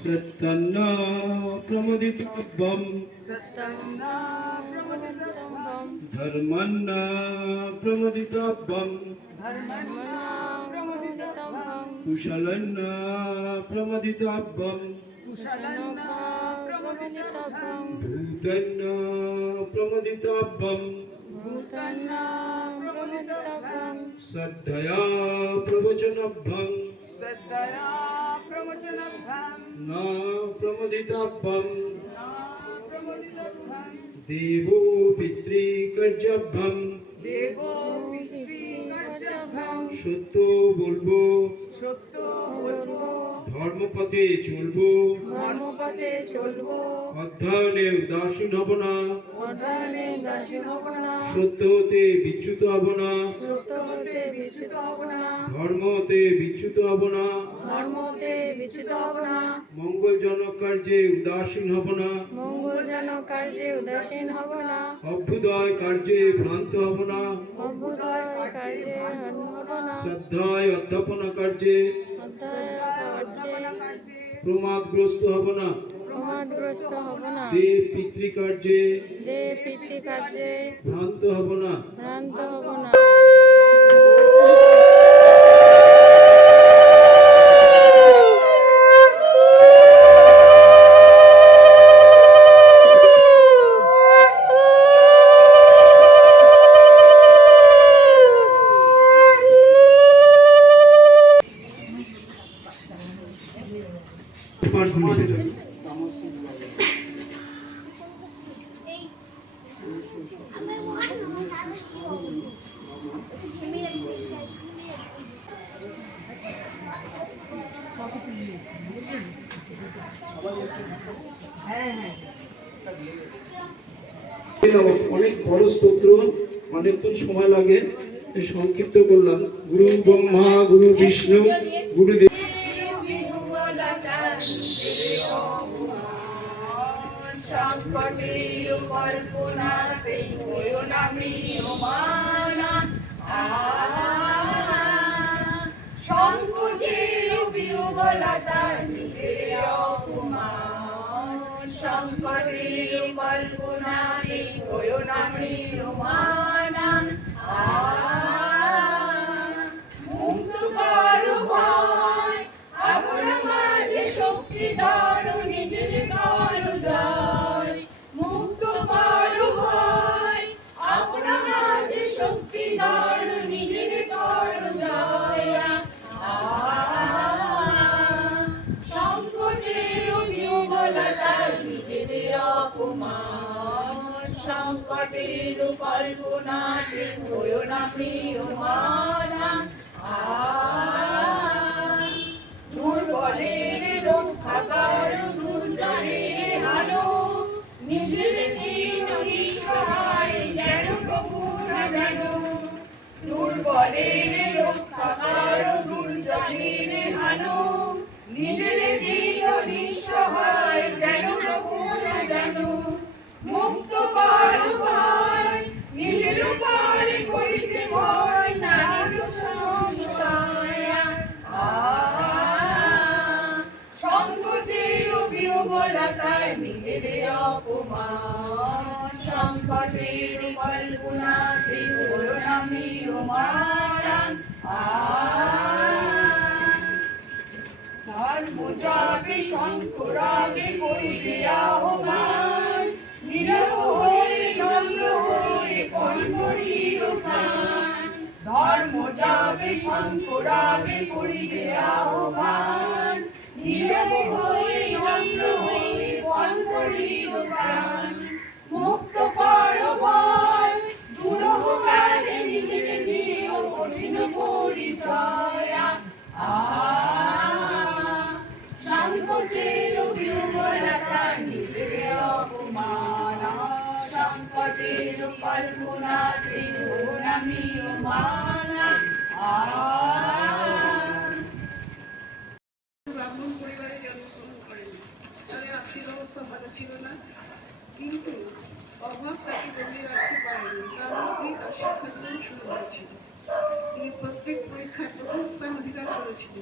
सत्तन्ना प्रमुदितव्यं धर्मन्ना प्रमुदितव्यं कुशलन्ना प्रमुदितव्यं भूतन्ना प्रमुदितव्यं श्रद्धया प्रवचनभ्यं न प्रमुदितव्यं देवो पितृकर्तव्यं সত্য বলবো ধর্মপথে চলবো অধ্যয়নে উদাসীন হব না সত্য হতে বিচ্যুত হব না ধর্ম হতে বিচ্যুত হব না মঙ্গলজনক কার্যে উদাসীন হব না অভ্যুদয় কার্যে ভ্রান্ত হব না শ্রদ্ধায় অধ্যাপনা কার্যে প্রমাদগ্রস্ত হব না দেব পিতৃকার্যে ভ্রান্ত হব না অনেক বড় স্তোত্র, অনেকক্ষণ সময় লাগে, সংক্ষিপ্ত করলাম। গুরু ব্রহ্মা, গুরু বিষ্ণু, গুরুদেব। সংকটের কল্পনাতে হয়ো না ম্রিয়মানা মুক্ত করো ভয় আপনার মাঝে শক্তি ধরো নিজের করো জয় মুক্ত করো ভয় আপনার মাঝে শক্তি ধরো নিজের করো জয় সংকোচের বিহ্বলতা নিজের অপমান সংকটের কল্পনাতে হয়ো না ম্রিয়মানা দুর্বলের রক্ষা করো দুর্জনের হারো নিজের দিন নিঃসহায় যেন কবু না জানো দুর্বলের রক্ষা করো দুর্জনের হারো নিজের দিন নিঃসহায় যেন কবু না জানো মুক্ত করো ভয় নিজের উপরে করিতে ভয় নারীর সংশয় সংকোচের বিহ্বলতায় নিজের অপমান সংকটের কল্পনাতে হয়ো না ম্রিয়মানা ধর্ম যাবে শঙ্করাবে করিবে আহ্বান নীরব হয়ে নম্র হয়ে কর্মরীয় প্রাণ ধর্ম যাবে শঙ্করাবে করিবে আহ্বান নীরব হয়ে নম্র হয়ে কর্মরীয় প্রাণ মুক্ত করো ভয় দুরূহ কাজে নিজের দিও কঠিন পরিচয় সংকোচের বিহ্বলতা নিজের অপমান সংকটের কল্পনাতে হয়ো না ম্রিয়মানা ব্রাহ্মণ পরিবারে জন্মগ্রহণ করেন। তাদের আর্থিক অবস্থা ভালো ছিল না, কিন্তু অভাব তাকে দমিয়ে রাখতে পারেনি। তার মধ্যেই তার শিক্ষা জীবন শুরু হয়েছিল। তিনি প্রত্যেক প্রত্যেক পরীক্ষায় প্রথম স্থান অধিকার করেছিল।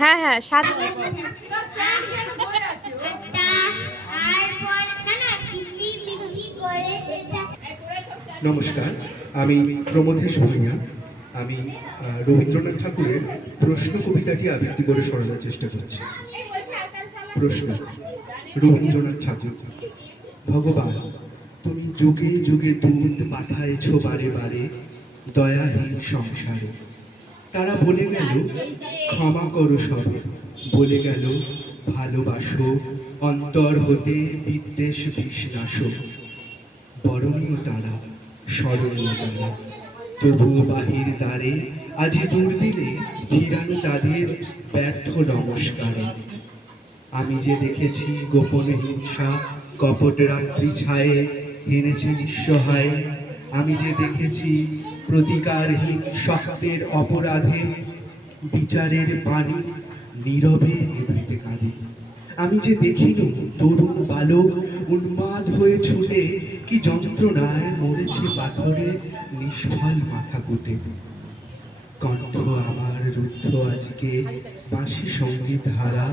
হ্যাঁ হ্যাঁ সাত নমস্কার, আমি প্রমথেশ ভূঁইয়া। আমি রবীন্দ্রনাথ ঠাকুরের প্রশ্ন কবিতাটি আবৃত্তি করে শোনানোর চেষ্টা করছি। প্রশ্ন। রবীন্দ্রনাথ ঠাকুর। ভগবান, তুমি যুগে যুগে দূত পাঠাইছ বারে বারে দয়াহীন সংসারে। তারা বলে গেল ক্ষমা করো সবে, বলে গেল ভালোবাসো, অন্তর হতে বিদ্বেষ বিষ্ণাস। বরণীয় তারা, স্মরণীয় তারা, তবুও বাহির দ্বারে আজি দুর্দিনে ভিড়ানো তাদের ব্যর্থ নমস্কারে। আমি যে দেখেছি গোপন হিংসা কপট রাত্রি ছায়ে হেনেছে নিঃসহায়। আমি যে দেখেছি প্রতিকারহীন শক্তের অপরাধে বিচারের বাণী নীরবে নিভৃতে কাঁদে। আমি যে দেখিল তরুণ বালক উন্মাদ হয়ে ছুটে কি যন্ত্রণায় মরেছে পাথরে নিষ্ফল মাথা কুটে। কণ্ঠ আমার রুদ্ধ আজকে বাঁশি সঙ্গীত হারা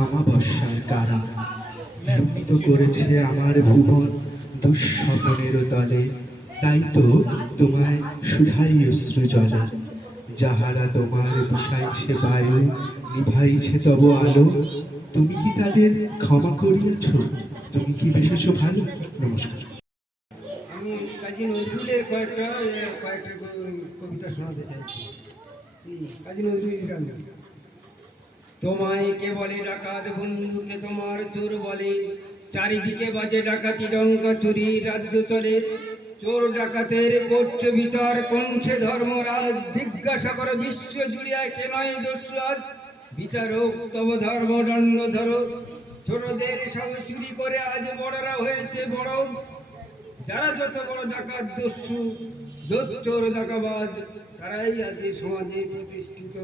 অমাবস্যার কারা। লুপ্ত করেছে আমার ভুবন দুঃস্বপনের তলে, তাই তো তোমায় শুধাই অশ্রু জলে। যাহারা তোমার বিষাইছে বায়ু, নিভাইছে তব আলো, তুমি কি তাদের ক্ষমা করিয়াছ? তুমি কি বেশেছ ভালো? নমস্কার। আমি কাজী নজরুলের কয়েকটা কবিতা শোনাতে চাইছি। কাজী নজরুল গান। তোমায় কে বলে ডাকাত, বন্ধুকে তোমার চোর বলে। চারিদিকে বাজে ডাকাতি, লঙ্কা চুরি, রাজ্য চলে। চোর ডাকাতের করছে বিচার, কণ্ঠে ধর্মরাজ। জিজ্ঞাসা করো বিশ্ব জুড়িয়া কে নয় দোষরাজ। বিচারক তব ধর্মদণ্ড ধরো। ছোটদের সব চুরি করে আজ বড়রা হয়েছে বড়। যারা যত বড় ডাকাত দস্যু, চোর ডাকাবাজ, তারাই আজ সমাজে প্রতিষ্ঠিত।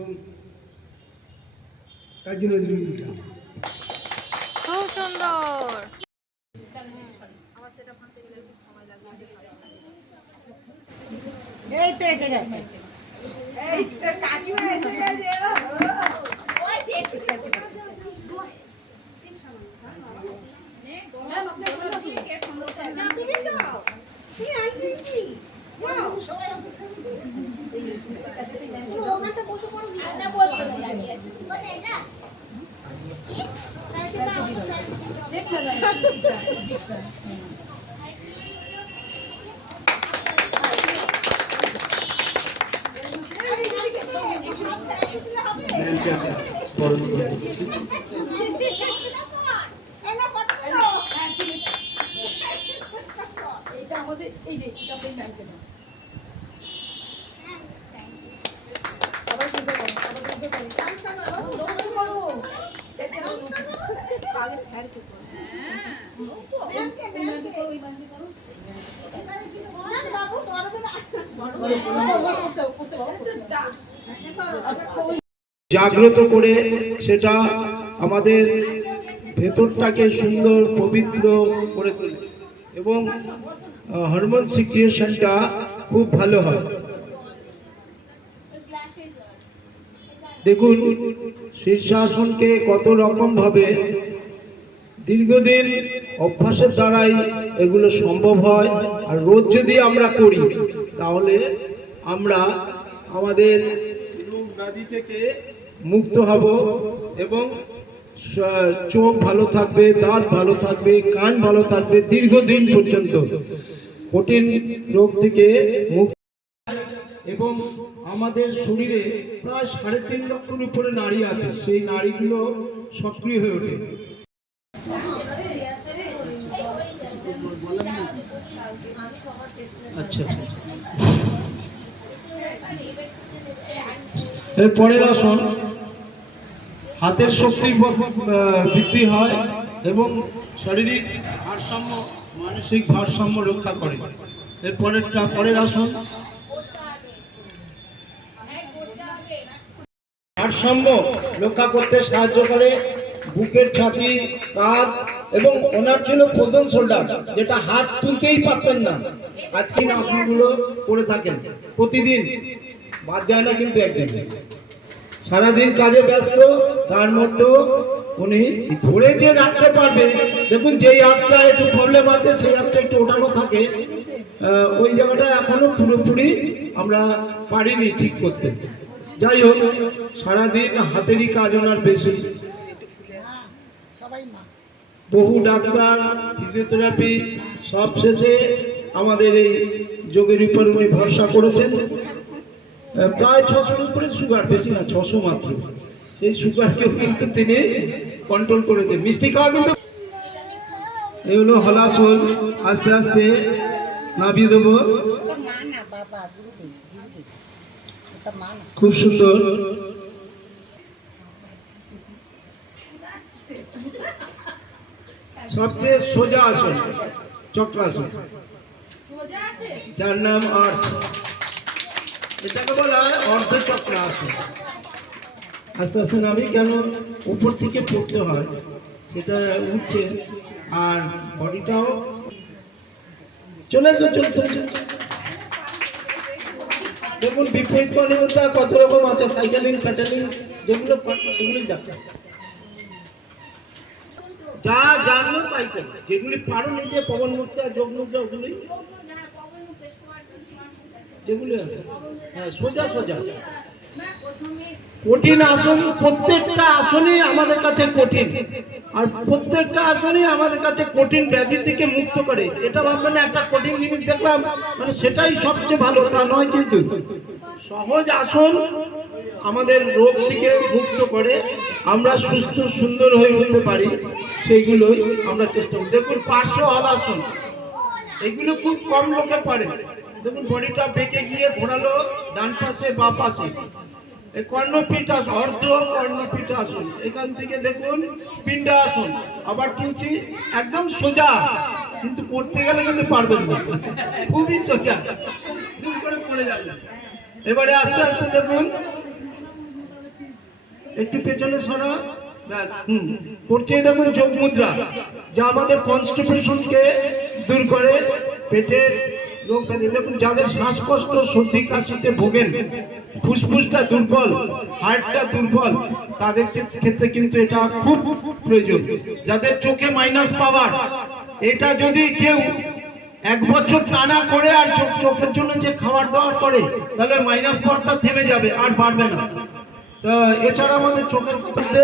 কাজী নজরুল ইসলাম। খুব সুন্দর। এই তো এসে গেছে, এই তো কাকিমা এসে গেছে। তুমি যাও, তুমি আসবে কি? যাও, সবাই ওখানটা বসে পড়ো। না বসবো না, দাঁড়িয়ে আছি। কোথায় যা? বরণ করে দিচ্ছি। জাগ্রত করে সেটা আমাদের ভেতরটাকে সুন্দর পবিত্র করে তোলে এবং হরমোন সিক্রিয়েশনটা খুব ভালো হয়। দেখুন শীর্ষাসনকে কত রকম ভাবে দীর্ঘদিন অভ্যাসের দ্বারাই এগুলো সম্ভব হয়। আর রোজ যদি আমরা করি তাহলে আমরা আমাদের রোগ ব্যাধি থেকে মুক্ত হব এবং চোখ ভালো থাকবে, দাঁত ভালো থাকবে, কান ভালো থাকবে, দীর্ঘদিন পর্যন্ত কঠিন রোগ থেকে মুক্ত। এবং আমাদের শরীরে প্রায় 3.5 লক্ষের উপরে নাড়ি আছে, সেই নাড়িগুলো সক্রিয় হয়ে ওঠে। আচ্ছা, এর পরের আসন হাতের শক্তি বৃদ্ধি হয় এবং শারীরিক ভারসাম্য, মানসিক ভারসাম্য রক্ষা করে। এর পরের আসন ভারসাম্য রক্ষা করতে সাহায্য করে। বুকের ছাতি, কাঁধ এবং ওনার ছিল ফ্রোজেন শোল্ডার, যেটা হাত তুলতেই পারতেন না। আজকে আসনগুলো করে থাকেন প্রতিদিন, বাদ যায় না কিন্তু একদিন। সারাদিন কাজে ব্যস্ত, তার মধ্যে উনি ধরে যে রাখতে পারবে। দেখুন যেই হাতটা একটু প্রবলেম আছে সেই হাতটা একটু ওঠানো থাকে, ওই জায়গাটা এখনো পুরোপুরি আমরা পারিনি ঠিক করতে। যাই হোক, সারাদিন হাতেরই কাজ ওনার বেশি। বহু ডাক্তার, ফিজিওথেরাপি সব শেষে আমাদের এই যোগের উপর উনি ভরসা করেছেন। প্রায় 600-এর উপরে সুগার, বেশি না 600 মাত্র। সেই সুগারকেও কিন্তু তিনি কন্ট্রোল করেছেন। মিষ্টি খাওয়া কিন্তু এই হলো হলাসন। আস্তে আস্তে নামিয়ে দেবো। খুব সুন্দর। সবচেয়ে সোজা আসন চক্রাসন, যার নাম আর্চ। এটাকে বলা হয় অর্ধ চক্রাসন। আস্তে আস্তে নামি, কেন উপর থেকে পড়তে হয়, সেটা উঠছে আর বডিটাও চলে আসে। চলতে দেখুন বিপরীত কর্ণিকতা কত রকম আছে, সাইকেলিং, প্যাটেলিং, যেগুলো সেগুলোই দেখা। যা জানলো তাই করো, যেগুলি পারো নিজে, পবন মুক্তা, যোগ মুদ্রা, ওগুলি যেগুলি আছে। হ্যাঁ, সোজা সোজা। কঠিন আসন, প্রত্যেকটা আসনই আমাদের কাছে কঠিন, আর প্রত্যেকটা আসনই আমাদের কাছে কঠিন ব্যাধি থেকে মুক্ত করে। এটা ভাববেন না একটা কঠিন জিনিস দেখলাম মানে সেটাই সবচেয়ে ভালো, তা নয়। কিন্তু সহজ আসন আমাদের রোগ থেকে মুক্ত করে আমরা সুস্থ সুন্দর হয়ে উঠতে পারি, সেইগুলোই আমরা চেষ্টা করি। দেখুন পার্শ্ব হলাসন, এগুলো খুব কম লোকে পারে। দেখুন বডিটা বেঁকে গিয়ে ঘোরালো ডান পাশে বা পাশে, এই কর্ণপিঠাসন, অর্ধ কর্ণপিঠাসন। এখান থেকে দেখুন পিণ্ডাসন, আবার টুচি, একদম সোজা, কিন্তু করতে গেলে কিন্তু পারবেন না, খুবই সোজা, দুম করে পড়ে যাবে। এবারে আস্তে আস্তে দেখুন, একটু পেছনে সরা, ব্যাস। করছে দেখুন যোগ মুদ্রা, যা আমাদের কনস্টিপেশনকে দূর করে, পেটের রোগ ব্যাধি। দেখুন যাদের শ্বাসকষ্ট, সর্দি কাশিতে ভোগেন, ফুসফুসটা দুর্বল, হার্টটা দুর্বল, তাদের ক্ষেত্রে কিন্তু এটা খুব প্রয়োজন। যাদের চোখে মাইনাস পাওয়ার, এটা যদি কেউ 1 বছর টানা করে আর চোখের জন্য যে খাবার দাবার করে, তাহলে মাইনাস পাওয়ারটা থেমে যাবে, আর বাড়বে না। তা এছাড়া আমাদের চোখের কথাতে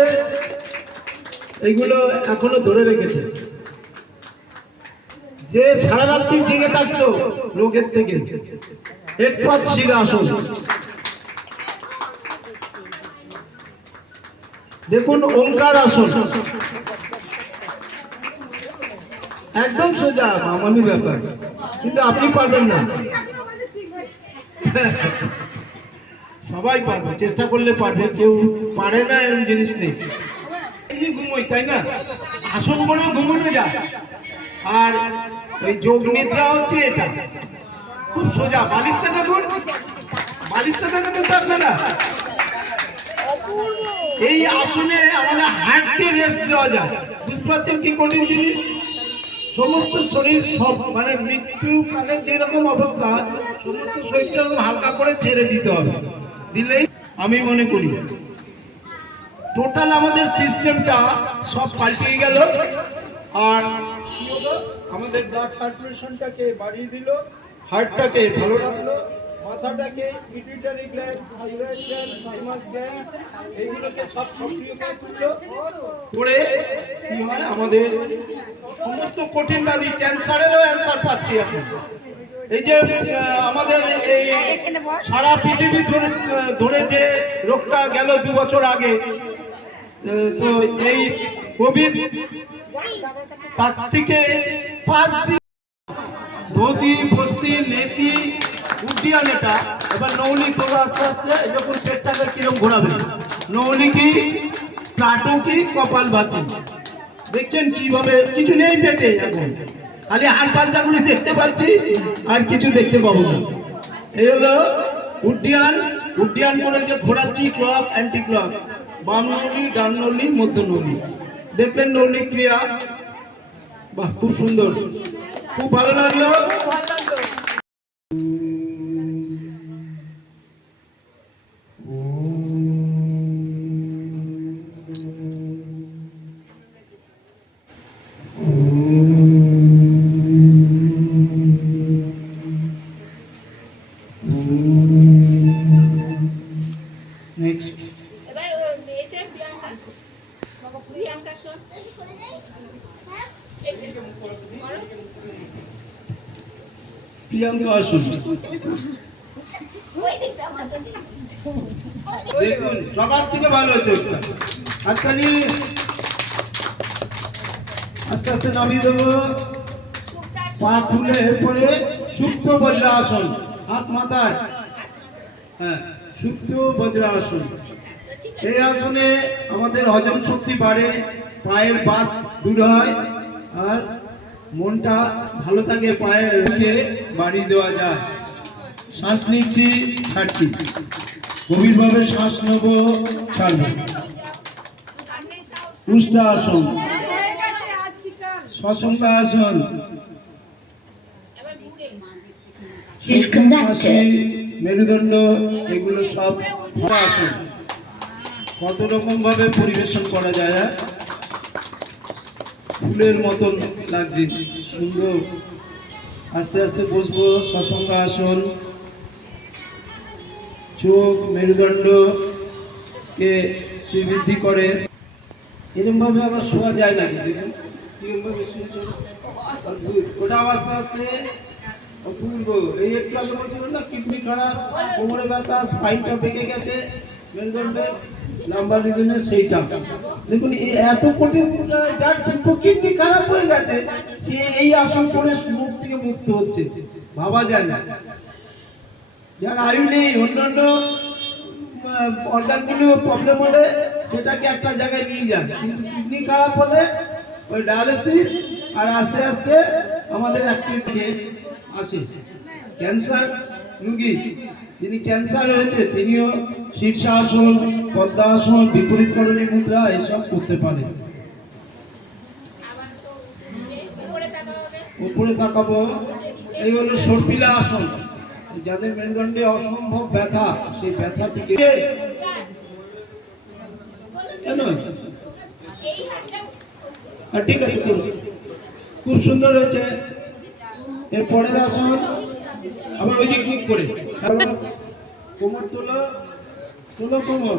এইগুলো এখনো ধরে রেখেছে। যে সারা রাত্রি জেগে থাকতো রোগের থেকে, একপাত শিরা আসন। দেখুন ওঙ্কার আসন, একদম সোজা, মামুলি ব্যাপার, কিন্তু আপনি পারবেন না। সবাই পারবে, চেষ্টা করলে পারবে, কেউ পারে না এরকম জিনিস নেই। এমনি ঘুমোই, তাই না? আসন করে ঘুমোনো যায়। আর ওই যোগ নিদ্রা হচ্ছে এটা, খুব সোজা। বালিশটা দেখুন, বালিশটা দেখুন তো আপনারা। এই আসনে আমাদের হার্টকে রেস্ট দেওয়া যায়। বুঝতে পারছেন কি কঠিন জিনিস? সমস্ত শরীর সব, মানে মৃত্যুকালে যেরকম অবস্থা, সমস্ত শরীরটা হালকা করে ছেড়ে দিতে হবে, দিলেই আমি মনে করি টোটাল আমাদের সিস্টেমটা সব পাল্টিয়ে গেল। আর কি হলো, আমাদের ব্লাড সার্কুলেশনটাকে বাড়িয়ে দিল, হার্টটাকে ভালো রাখলো, মাথাটাকে, pituitary gland, thyroid gland, thymus gland, এইগুলোকে সব সক্রিয় করে তুললো। করে কি হয়, আমাদের সমস্ত কঠিন ব্যাধি, ক্যান্সারেরও অ্যান্সার পাচ্ছি এখন। এই যে আমাদের এই সারা পৃথিবী ধরে যে রোগটা গেল 2 বছর আগে, তো এই কোভিড, তার থেকে 5 দিন ধুতি, বস্তি, নেতি, উড্ডিয়ান, এটা এবার নৌলি করবো আস্তে আস্তে। যখন পেটটাকে কিরম ঘোরাবে, নৌলি কি, চাটু কি, কপাল ভাতি, দেখছেন কিভাবে? কিছু নেই পেটে এখন, খালি হাড় পাঁচটাগুলি দেখতে পাচ্ছি, আর কিছু দেখতে পাবো না। এই হলো উড্ডিয়ান। উড্ডিয়ান করে যে ঘোরাচ্ছি, ক্লক, অ্যান্টি ক্লক, বাম নলি, ডান নলি, মধ্য নলি। দেখলেন নলি ক্রিয়া, বাহ, খুব সুন্দর, খুব ভালো লাগলো। নেক্সট এবার মেয়েতে প্রিয়াঙ্কা, প্রিয়াঙ্কা শোন, প্রিয়াঙ্কা আসুন। দেখুন সবার থেকে ভালো হচ্ছে ওটা। হাততালি, আস্তে আস্তে নামিয়ে দেবো। পা খুলে পড়ে সুপ্ত বজ্রাসন, হাত মাথায়, হ্যাঁ, সুপ্ত বজ্রাসন। এই আসনে আমাদের হজম শক্তি বাড়ে, পায়ের বাত দূর হয়, আর মনটা ভালো থাকে, পায়েরকে বাড়িয়ে দেওয়া যায়। শ্বাস নিচ্ছি, ছাড়ছি, গভীরভাবে শ্বাস নেবো, ছাড়বো। উষ্ট্রাসন, শশঙ্কাসন, মেরুদণ্ড, এগুলো সব আসন। কত রকম ভাবে পরিবেশন করা যায়, ফুলের মতন লাগছে, সুন্দর। আস্তে আস্তে বসবো, শশঙ্কাসন। চোখ, মেরুদণ্ডকে শ্রীবৃদ্ধি করে। এরকম ভাবে আবার শোয়া যায় নাকি? দেখুন কিরকম ভাবে শুয়েছে, ওটাও আস্তে আস্তে অপূর্ব। এই একটু আগে বলছিল না, কিডনি খারাপ, কোমরে ব্যথা, স্পাইনটা বেঁকে গেছে, মেরুদণ্ডের লাম্বার রিজনের সেইটা দেখুন এত কঠিন, যার দুটো কিডনি খারাপ হয়ে গেছে সে এই আসন করে রোগ থেকে মুক্ত হচ্ছে, ভাবা যায় না। যার আয়ু নেই, অন্যান্য অর্গানগুলো প্রবলেম হলে সেটাকে একটা জায়গায় নিয়ে যায়, কিন্তু কিডনি খারাপ হলে ওই ডায়ালিসিস আর আস্তে আস্তে আমাদের অ্যাক্টিভিটি আসে। ক্যান্সার রুগী, যিনি ক্যান্সার হয়েছে তিনিও শীর্ষাসন, পদ্মাসন, বিপরীতকরণী মুদ্রা এসব করতে পারে। উপরে তাকাবো, এই হলো সর্পিলা আসন। যাদের মেরুদণ্ডে অসম্ভব ব্যথা, সেই ব্যথা থেকে কেন ঠিক আছে, খুব সুন্দর হয়েছে। এর পরের আসন আবার ওই দিক দিক করে কোমর তোলো, তোলো কোমর,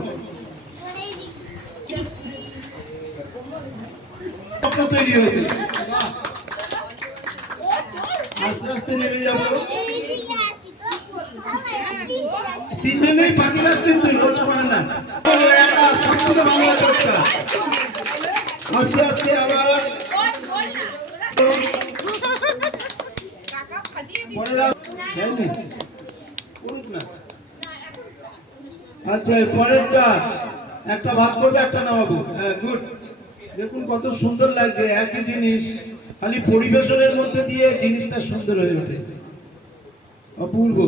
তৈরি হয়েছে। আস্তে আস্তে নেমে যাবো, তিনজনেই পাকিবাস কিন্তু রোজ করে না, সবসময় বাংলা চর্চা। আস্তে আস্তে আবার আচ্ছা, পরেরটা একটা ভাঁজ করবে, একটা নামাবো। হ্যাঁ, গুড। দেখুন কত সুন্দর লাগছে, একই জিনিস খালি পরিবেশনের মধ্যে দিয়ে জিনিসটা সুন্দর হয়ে ওঠে, অপূর্ব।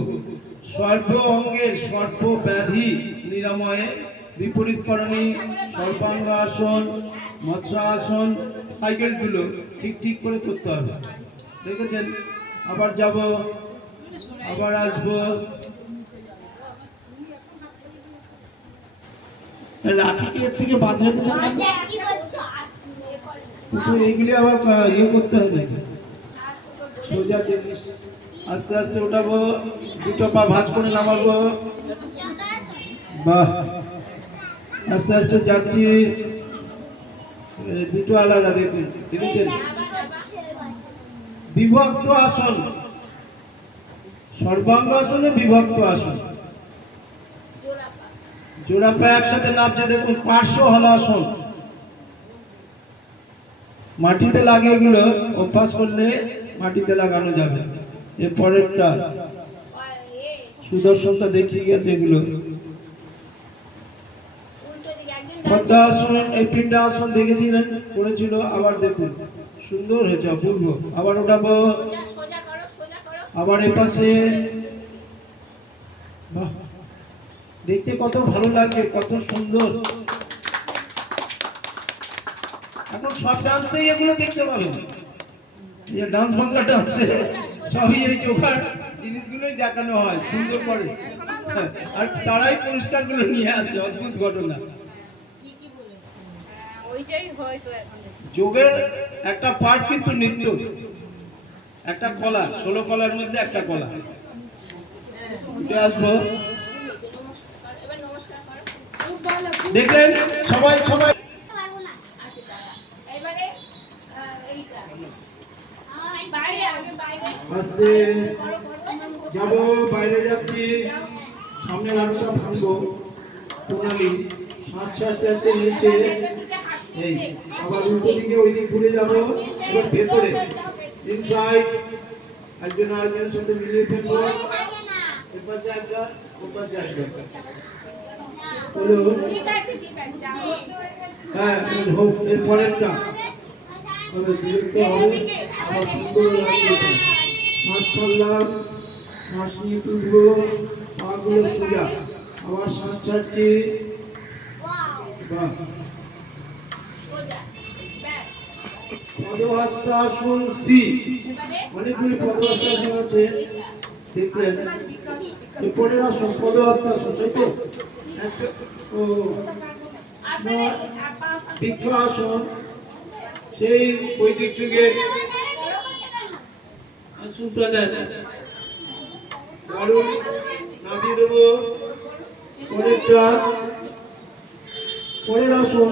সর্ব অঙ্গের সর্ব ব্যাধি নিরাময়ে বিপরীতকরণী, সর্বাঙ্গ আসন, মৎস্যাসন, সাইকেলগুলো ঠিক ঠিক করে করতে হবে, দেখেছেন? আবার যাব, আবার আসবো। রাখিকে এর থেকে বাদ রেখেছেন, কিন্তু এইগুলি আবার ইয়ে করতে হবে, সোজা জিনিস। আস্তে আস্তে উঠাবো, দুটো পা ভাঁজ করে নামাবো, বাহ। আস্তে আস্তে যাচ্ছি, দুটো আলাদা, দেখুন দেখেছেন? বিভক্ত আসন, সর্বাঙ্গ আসনে বিভক্ত আসন, জোড়া পা একসাথে নামছে, দেখুন পার্শ্ব হলাসন। মাটিতে লাগে, এগুলো অভ্যাস করলে মাটিতে লাগানো যাবে। এর পরেরটা সুদর্শনটা দেখিয়ে গেছে এগুলো। পদ্মাসন, এই পিণ্ডাসন দেখেছিলেন, করেছিল, আবার দেখুন সুন্দর হয়েছে, অপূর্ব। আবার ওঠাবো, আবার এপাশে, বাহ, দেখতে কত ভালো লাগে, কত সুন্দর। এখন সব ডান্সে এগুলো দেখতে পাবেন, যে ডান্স বাংলা ডান্সে সবই এই জোগাড় জিনিসগুলোই দেখানো হয় সুন্দর করে, আর তারাই পুরস্কারগুলো নিয়ে আসে, অদ্ভুত ঘটনা। যোগের একটা পার্ট কিন্তু নৃত্য, একটা কলা, 16 কলার মধ্যে একটা কলা। উঠে আসবো, দেখলেন সবাই সবাই। আস্তে যাব, বাইরে যাচ্ছি, সামনের আলোটা ভাঙবো, প্রণালী, শ্বাস ছাড়তে নিচে, এই আবার উল্টো দিকে ওই দিক ঘুরে যাবো। এবার ভেতরে ইনসাইড, একজন আরেকজনের সাথে মিলিয়ে ফেলবো, এপাশে একবার, ওপাশে একবার, হলো। হ্যাঁ, হোক। এর পরেরটা বিরক্ত হবে, আবার সুন্দর লাগছে। মাছ ছাড়লাম, শ্বাস নিয়ে তুলবো, পাগুলো সোজা, আবার শ্বাস ছাড়ছি, বাহ। পদহস্তাসন সি, অনেকগুলি পদহস্তাসন আছে, দেখলেন? পরের আসন পদহস্তাসন, তাই তো? বৃক্ষাসন, সেই বৈদিক যুগের আসনটা নেন, দারুণ, নামিয়ে দেবো। পরেরটা, পরের আসন